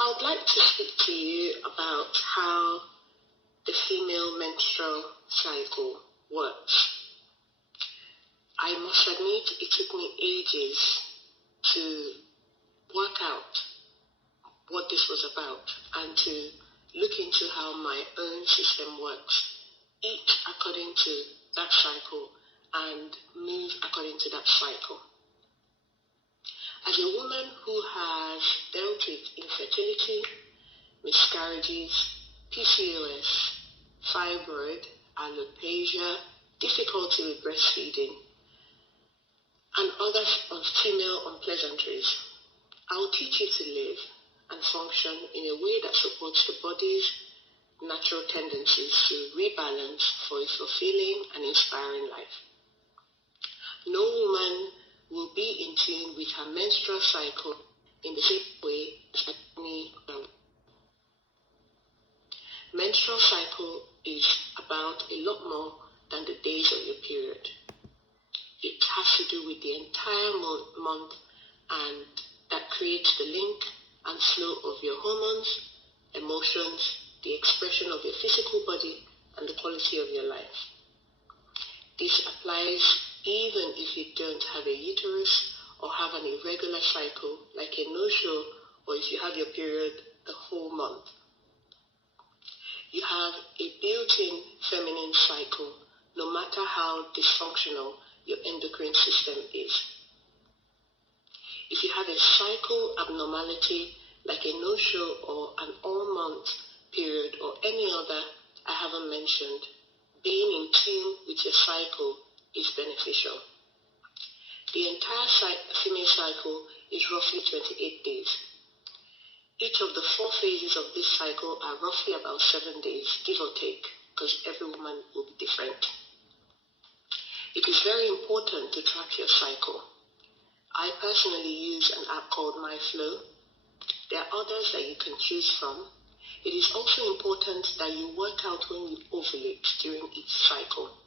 I would like to speak to you about how the female menstrual cycle works. I must admit it took me ages to work out what this was about and to look into how my own system works, eat according to that cycle and move according to that cycle. As a woman who has dealt with infertility, miscarriages, PCOS, fibroid, alopecia, difficulty with breastfeeding, and other female unpleasantries, I will teach you to live and function in a way that supports the body's natural tendencies to rebalance for a fulfilling and inspiring life. No woman will be in tune with her menstrual cycle in the same way as any other. Menstrual cycle is about a lot more than the days of your period. It has to do with the entire month, and that creates the link and flow of your hormones, emotions, the expression of your physical body, and the quality of your life. This applies even if you don't have a uterus or have an irregular cycle like a no-show, or if you have your period the whole month. You have a built-in feminine cycle no matter how dysfunctional your endocrine system is. If you have a cycle abnormality like a no-show or an all-month period or any other I haven't mentioned, being in tune with your cycle is beneficial. The entire female cycle is roughly 28 days. Each of the 4 phases of this cycle are roughly about 7 days, give or take, because every woman will be different. It is very important to track your cycle. I personally use an app called MyFlow. There are others that you can choose from. It is also important that you work out when you ovulate during each cycle.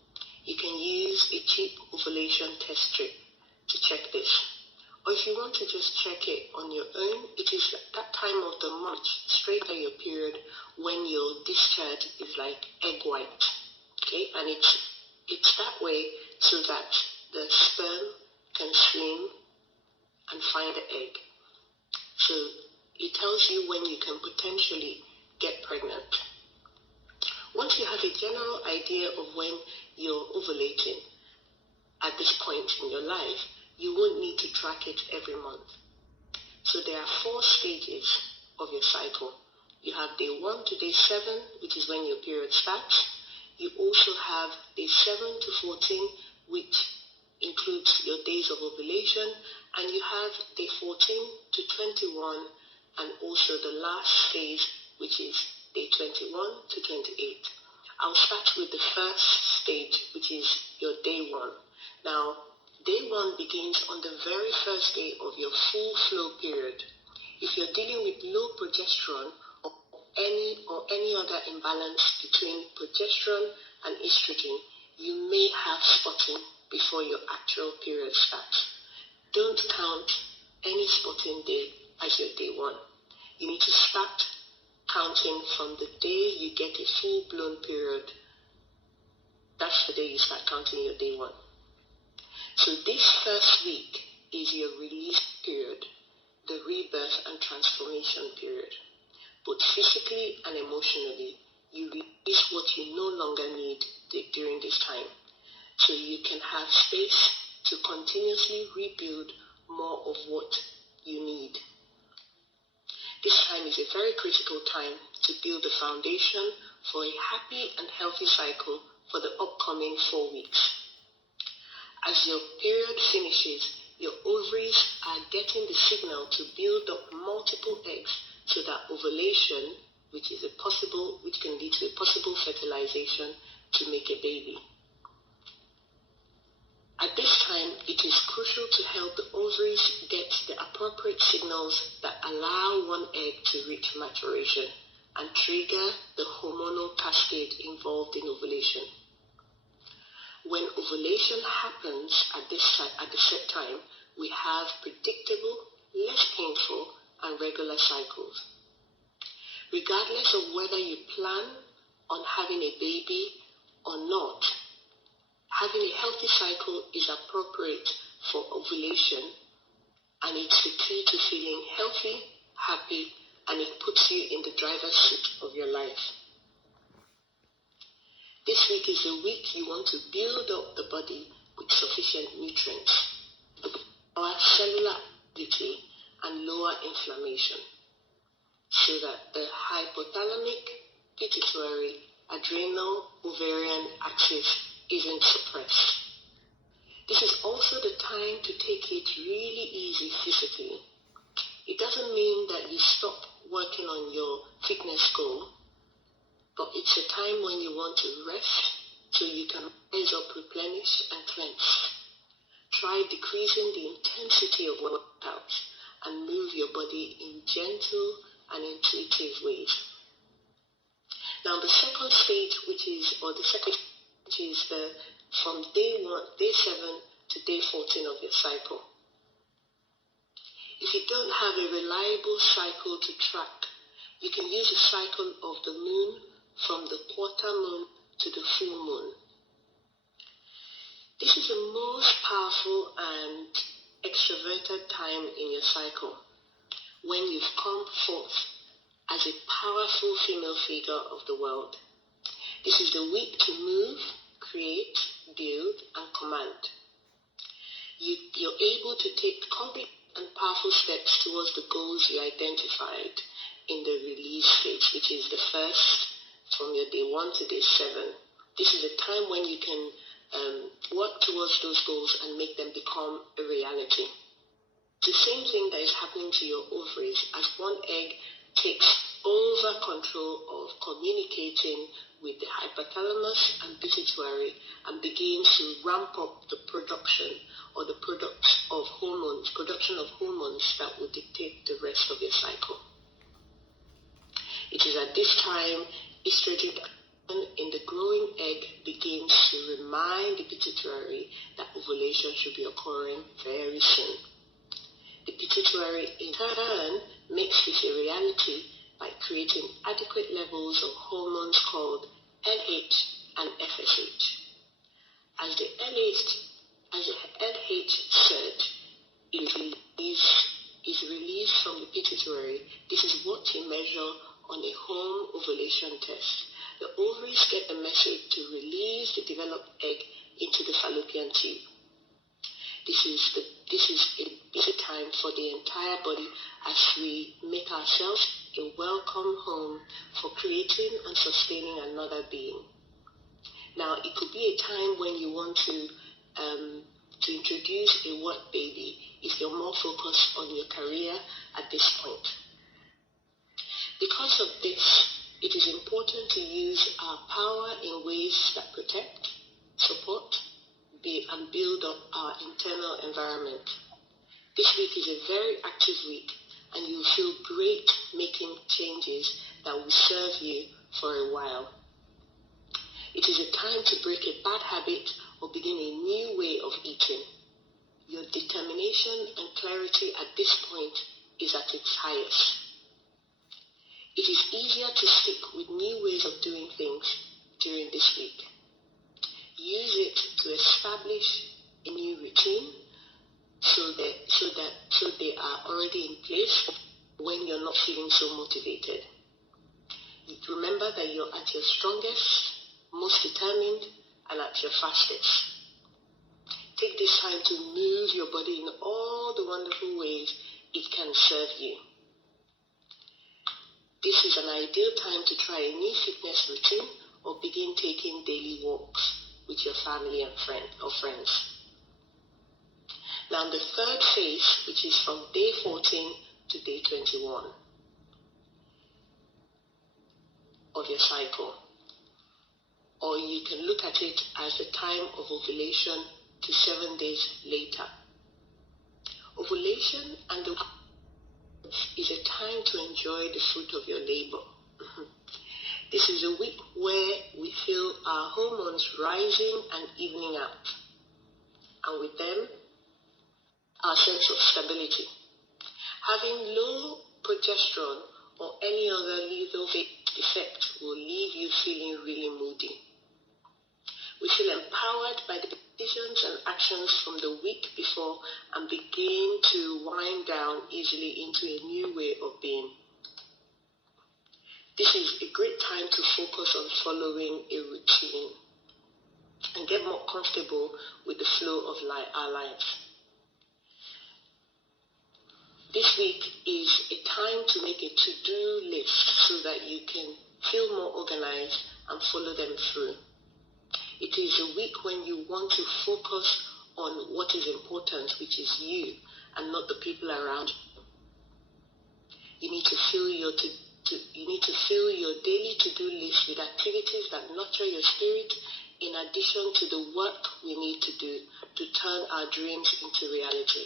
You can use a cheap ovulation test strip to check this. Or if you want to just check it on your own, it is that time of the month, straight at your period, when your discharge is like egg white. Okay, and it's that way so that the sperm can swim and find the egg. So it tells you when you can potentially get pregnant. Once you have a general idea of when you're ovulating at this point in your life, you won't need to track it every month. So there are 4 stages of your cycle. You have day 1 to day 7, which is when your period starts. You also have day 7 to 14, which includes your days of ovulation, and you have day 14 to 21, and also the last phase, which is day 21 to 28. I'll start with the first stage, which is your day 1. Now, day 1 begins on the very first day of your full flow period. If you're dealing with low progesterone or any other imbalance between progesterone and estrogen, you may have spotting before your actual period starts. Don't count any spotting day as your day 1. You need to start counting from the day you get a full-blown period. That's the day you start counting your day 1. So this first week is your release period, the rebirth and transformation period. Both physically and emotionally, you release what you no longer need during this time. So you can have space to continuously rebuild more of what you need. This time is a very critical time to build the foundation for a happy and healthy cycle for the upcoming 4 weeks. As your period finishes, your ovaries are getting the signal to build up multiple eggs so that ovulation, which can lead to a possible fertilization to make a baby. At this time, it is crucial to help the ovaries get the appropriate signals that allow one egg to reach maturation and trigger the hormonal cascade involved in ovulation. When ovulation happens at the set time, we have predictable, less painful, and regular cycles. Regardless of whether you plan on having a baby or not, having a healthy cycle is appropriate for ovulation, and it's the key to feeling healthy, happy, and it puts you in the driver's seat of your life. This week is a week you want to build up the body with sufficient nutrients, our cellular activity, and lower inflammation, so that the hypothalamic, pituitary, adrenal, ovarian axis isn't suppressed. This is also the time to take it really easy physically. It doesn't mean that you stop working on your fitness goal, but it's a time when you want to rest so you can rise up, replenish, and cleanse. Try decreasing the intensity of workouts and move your body in gentle and intuitive ways. Now the second stage, which is from day 7 to day 14 of your cycle. If you don't have a reliable cycle to track, you can use a cycle of the moon from the quarter moon to the full moon. This is the most powerful and extroverted time in your cycle, when you've come forth as a powerful female figure of the world. This is the week to move, create, build, and command. You're able to take concrete and powerful steps towards the goals you identified in the release stage, which is the first from your day 1 to day 7. This is a time when you can work towards those goals and make them become a reality. The same thing that is happening to your ovaries as one egg takes over control of communicating with the hypothalamus and pituitary and begins to ramp up the production of hormones that will dictate the rest of your cycle. It is at this time estrogen in the growing egg begins to remind the pituitary that ovulation should be occurring very soon. The pituitary in turn makes this a reality by creating adequate levels of hormones called LH and FSH. As the LH surge is released from the pituitary, this is what you measure on a home ovulation test. The ovaries get the message to release the developed egg into the fallopian tube. This is a busy time for the entire body as we make ourselves a welcome home for creating and sustaining another being. Now, it could be a time when you want to introduce a work baby if you're more focused on your career at this point. Because of this, it is important to use our power in ways that protect, support, and build up our internal environment. This week is a very active week, and you'll feel great making changes that will serve you for a while. It is a time to break a bad habit or begin a new way of eating. Your determination and clarity at this point is at its highest. It is easier to stick with new ways of doing things during this week. Use it to establish a new routine so they are already in place when you're not feeling so motivated. Remember that you're at your strongest, most determined, and at your fastest. Take this time to move your body in all the wonderful ways it can serve you. This is an ideal time to try a new fitness routine or begin taking daily walks with your family and friends. Now the third phase, which is from day 14 to day 21 of your cycle, or you can look at it as the time of ovulation to 7 days later. Ovulation and the is a time to enjoy the fruit of your labor. This is a week where we feel our hormones rising and evening out, and with them, our sense of stability. Having low progesterone or any other lethal effect will leave you feeling really moody. We feel empowered by the decisions and actions from the week before and begin to wind down easily into a new way of being. This is a great time to focus on following a routine and get more comfortable with the flow of our lives. This week is a time to make a to-do list so that you can feel more organized and follow them through. It is a week when you want to focus on what is important, which is you and not the people around you. You need to fill your daily to-do list with activities that nurture your spirit, in addition to the work we need to do to turn our dreams into reality.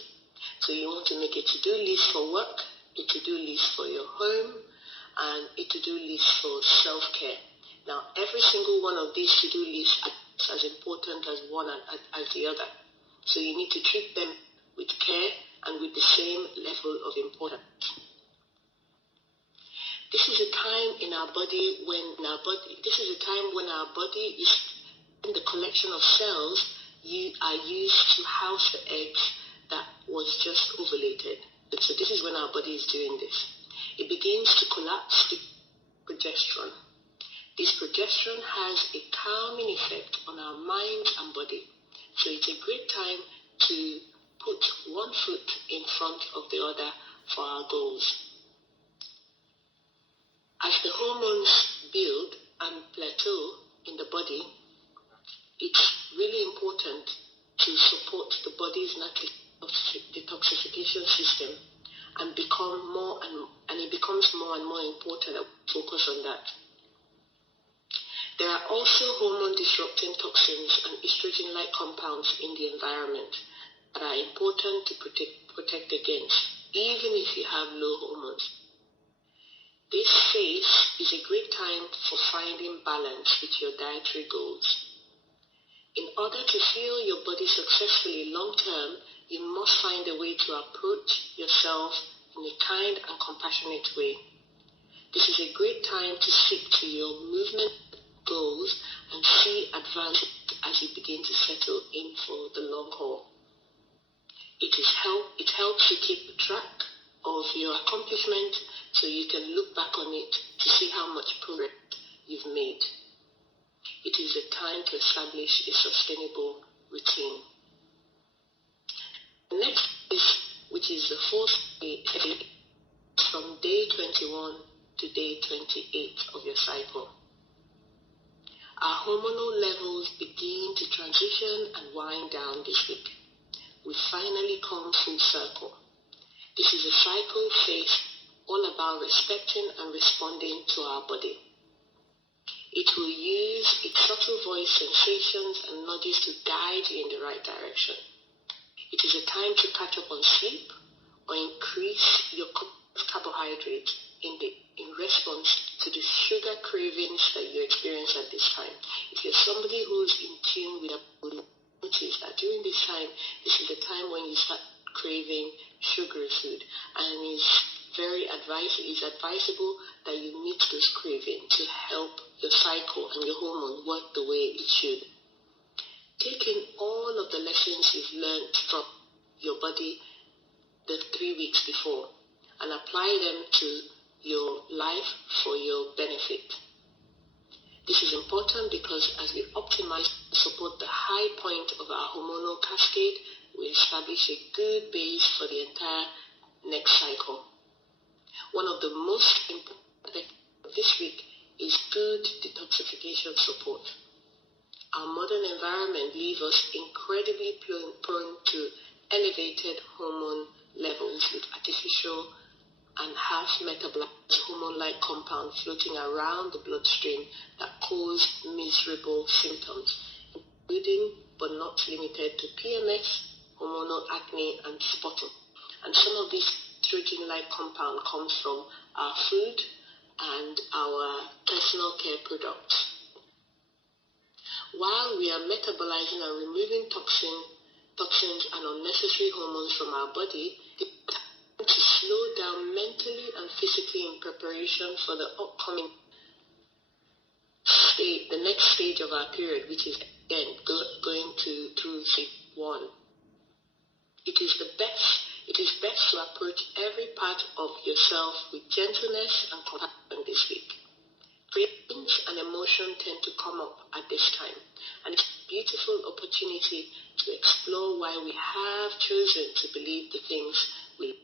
So you want to make a to-do list for work, a to-do list for your home, and a to-do list for self-care. Now, every single one of these to-do lists is as important as one as the other. So you need to treat them with care and with the same level of importance. This is a time in our body when our body is in the collection of cells you are used to house the eggs that was just ovulated. So this is when our body is doing this. It begins to collapse the progesterone. This progesterone has a calming effect on our mind and body. So it's a great time to put one foot in front of the other for our goals. As the hormones build and plateau in the body, it's really important to support the body's natural detoxification system and it becomes more and more important to focus on that. There are also hormone-disrupting toxins and estrogen-like compounds in the environment that are important to protect against, even if you have low hormones. This phase is a great time for finding balance with your dietary goals. In order to fuel your body successfully long-term, you must find a way to approach yourself in a kind and compassionate way. This is a great time to stick to your movement goals and see advance as you begin to settle in for the long haul. It helps you keep track of your accomplishment so you can look back on it to see how much progress you've made. It is a time to establish a sustainable routine. The next which is the fourth day, from day 21 to day 28 of your cycle. Our hormonal levels begin to transition and wind down this week. We finally come full circle. This is a cycle phase all about respecting and responding to our body. It will use its subtle voice, sensations, and nudges to guide you in the right direction. It is a time to catch up on sleep or increase your carbohydrates in response to the sugar cravings that you experience at this time. If you're somebody who's in tune with a notice that during this time, this is the time when you start craving sugary food, and it's advisable that you meet those cravings to help your cycle and your hormone work the way it should. Take in all of the lessons you've learned from your body the 3 weeks before and apply them to your life for your benefit. This is important because as we optimize and support the high point of our hormonal cascade, we establish a good base for the entire next cycle. One of the most important things this week is good detoxification support. Our modern environment leaves us incredibly prone to elevated hormone levels with artificial and half-metabolized hormone-like compounds floating around the bloodstream that cause miserable symptoms, including but not limited to PMS, hormonal acne, and spotting. And some of these estrogen-like compounds come from our food and our personal care products. While we are metabolizing and removing toxins and unnecessary hormones from our body, to slow down mentally and physically in preparation for the upcoming stage, the next stage of our period, which is again going through phase 1. It is best to approach every part of yourself with gentleness and compassion this week. Feelings and emotion tend to come up at this time, and it's a beautiful opportunity to explore why we have chosen to believe the things we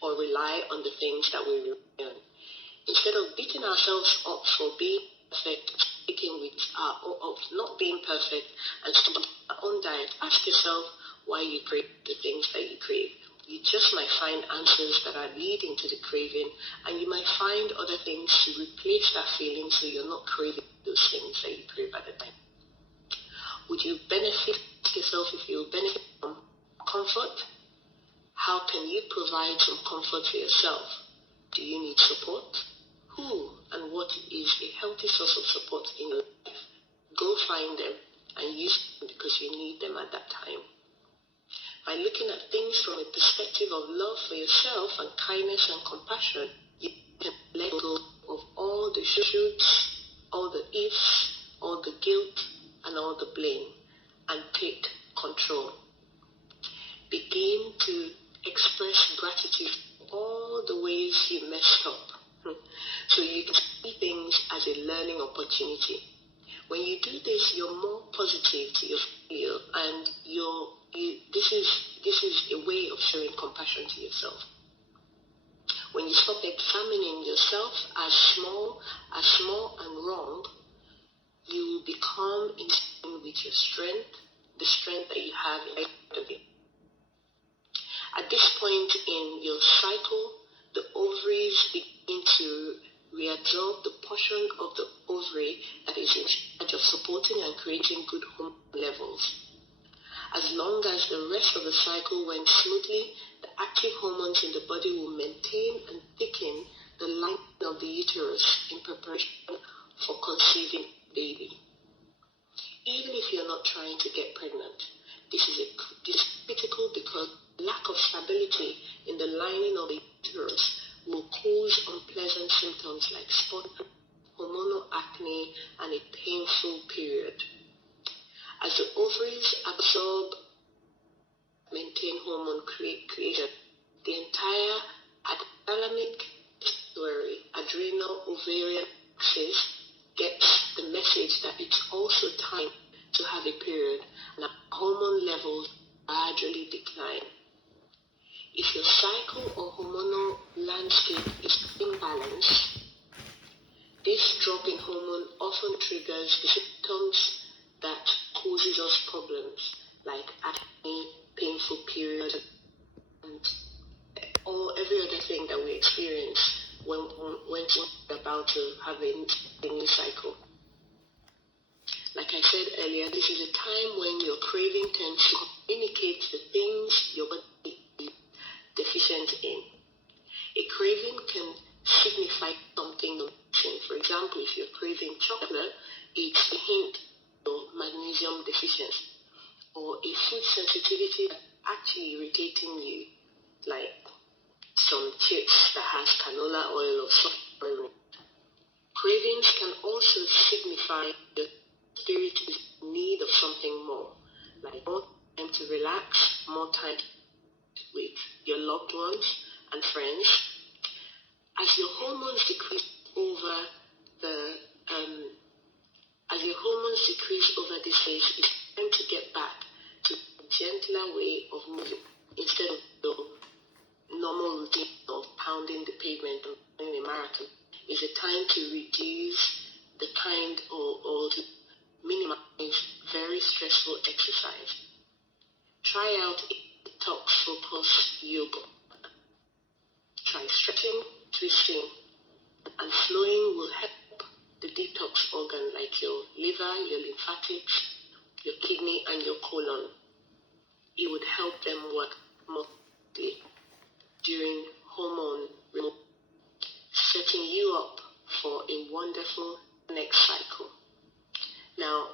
or rely on the things that we rely on. Instead of beating ourselves up for being perfect, sticking with of not being perfect and sticking to our own diet, ask yourself why you crave the things that you crave. You just might find answers that are leading to the craving, and you might find other things to replace that feeling so you're not craving those things that you crave at the time. Would you benefit yourself if you benefit from comfort? How can you provide some comfort for yourself? Do you need support? Who and what is a healthy source of support in your life? Go find them and use them because you need them at that time. By looking at things from a perspective of love for yourself and kindness and compassion, you can let go of all the shoulds, all the ifs, all the guilt, and all the blame, and take control. Begin to express gratitude for all the ways you messed up, so you can see things as a learning opportunity. When you do this, you're more positive to your failure, and this is a way of showing compassion to yourself. When you stop examining yourself as small and wrong, you will become in tune with your strength, the strength that you have inside of you. At this point in your cycle, the ovaries begin to reabsorb the portion of the ovary that is in charge of supporting and creating good hormone levels. As long as the rest of the cycle went smoothly, the active hormones in the body will maintain and thicken the lining of the uterus in preparation for conceiving baby. Even if you're not trying to get pregnant, this is critical because lack of stability in the lining of the uterus will cause unpleasant symptoms like spot, hormonal acne, and a painful period. As the ovaries absorb, maintain hormone creation, the entire hypothalamic, adrenal ovarian axis gets the message that it's also time to have a period, and hormone levels gradually decline. If your cycle or hormonal landscape is imbalanced, this drop in hormone often triggers the symptoms that causes us problems like acne, painful period, and every other thing that we experience when we're about to have a new cycle. Like I said earlier, this is a time when your craving tends to communicate the things your body is deficient in. A craving can signify something missing. For example, if you're craving chocolate, it's a hint of magnesium deficiency, or a food sensitivity that's actually irritating you, like some chips that has canola oil or soft oil. Cravings can also signify the spirit is in need of something more, like more time to relax, more time with your loved ones and friends. As your hormones decrease over this phase, it's time to get back to a gentler way of moving instead of the normal routine of pounding the pavement and running a marathon. It's a time to reduce the kind or to minimize very stressful exercise. Try out a detox-focused yoga. Try stretching, twisting, and flowing will help the detox organ like your liver, your lymphatics, your kidney, and your colon. It would help them work more during hormone removal, setting you up for a wonderful next cycle. Now,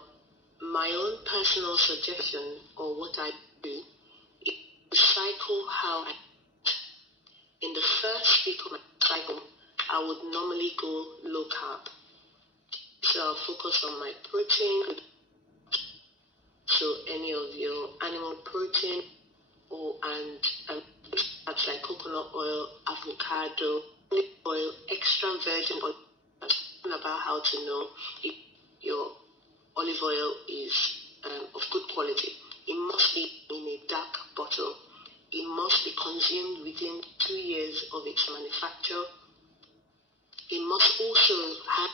my own personal suggestion, or what I do, is to cycle how I In the first week of my cycle, I would normally go low carb. So I'll focus on my protein. So any of your animal protein and fats like coconut oil, avocado, olive oil, extra virgin oil. About how to know if your olive oil is of good quality. It must be in a dark bottle. It must be consumed within 2 years of its manufacture. It must also have,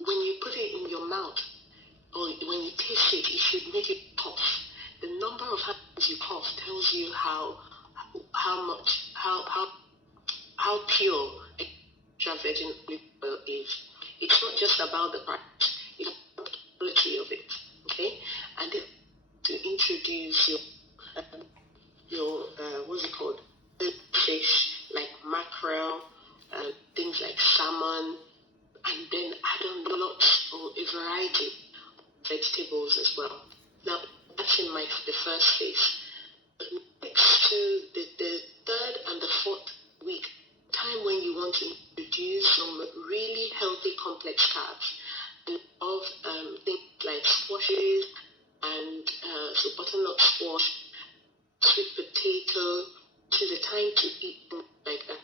when you put it in your mouth or when you taste it, it should make it cough. The number of times you cough tells you how pure extra virgin olive oil is. It's not just about the price, it's about the quality of it. Okay, and then to introduce your what's it called, fish like mackerel, things like salmon, and then add on lots or a variety of vegetables as well. Now that's in the first phase. Next to the third and the fourth week, time when you want to introduce some really healthy complex carbs of things like squashes and so butternut squash, sweet potato, to the time to eat things like that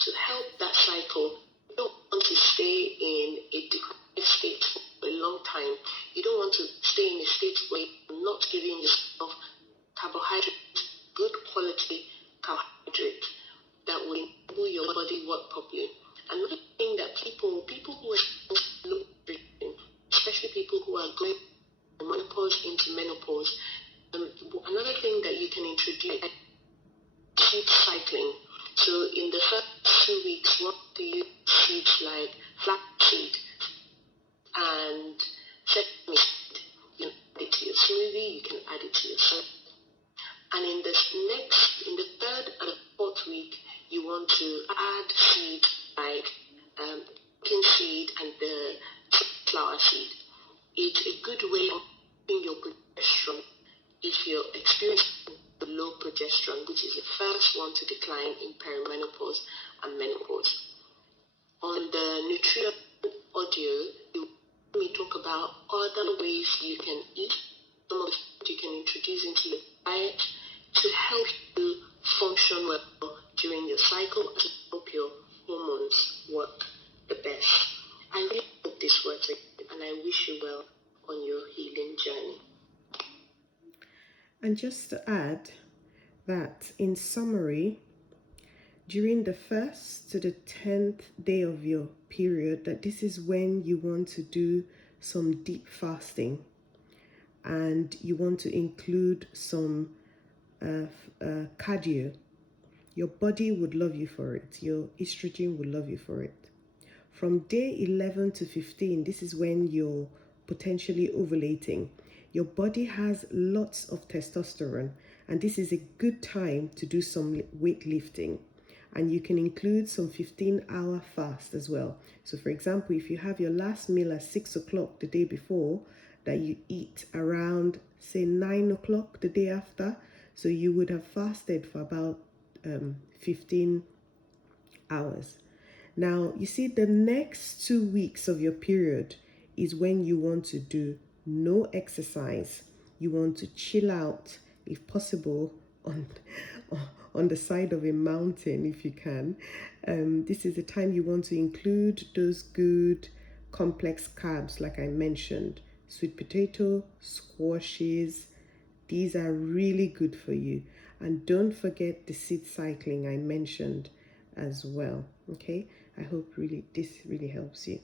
to help that cycle. You don't want to stay in a deprived state for a long time. You don't want to stay in a state where you're not giving yourself carbohydrates, good quality carbohydrate that will enable your body work properly. Another thing that people who are especially people who are going from menopause into menopause, another thing that you can introduce is seed cycling. So in the first 2 weeks, what do you seeds like flaxseed and sesame seed? You can add it to your smoothie, you can add it to your salad. And in the third and the fourth week, you want to add seeds like pumpkin seed and the flower seed. It's a good way of keeping your progesterone if you're experiencing low progesterone, which is the first one to decline in perimenopause and menopause. On the nutrient audio, we talk about other ways you can eat, some of the food you can introduce into your diet to help you function well during your cycle and to help your hormones work the best. I really hope this works and I wish you well on your healing journey. And just to add that in summary, during the 1st to the 10th day of your period, that this is when you want to do some deep fasting and you want to include some cardio. Your body would love you for it. Your estrogen would love you for it. From day 11 to 15, this is when you're potentially ovulating. Your body has lots of testosterone, and this is a good time to do some weightlifting. And you can include some 15-hour fast as well. So for example, if you have your last meal at 6 o'clock the day before, that you eat around, say, 9 o'clock the day after, so you would have fasted for about 15 hours. Now, you see, the next 2 weeks of your period is when you want to do no exercise. You want to chill out, if possible, on the side of a mountain if you can. This is the time you want to include those good complex carbs like I mentioned. Sweet potato, squashes, these are really good for you. And don't forget the seed cycling I mentioned as well. Okay, I hope this really helps you.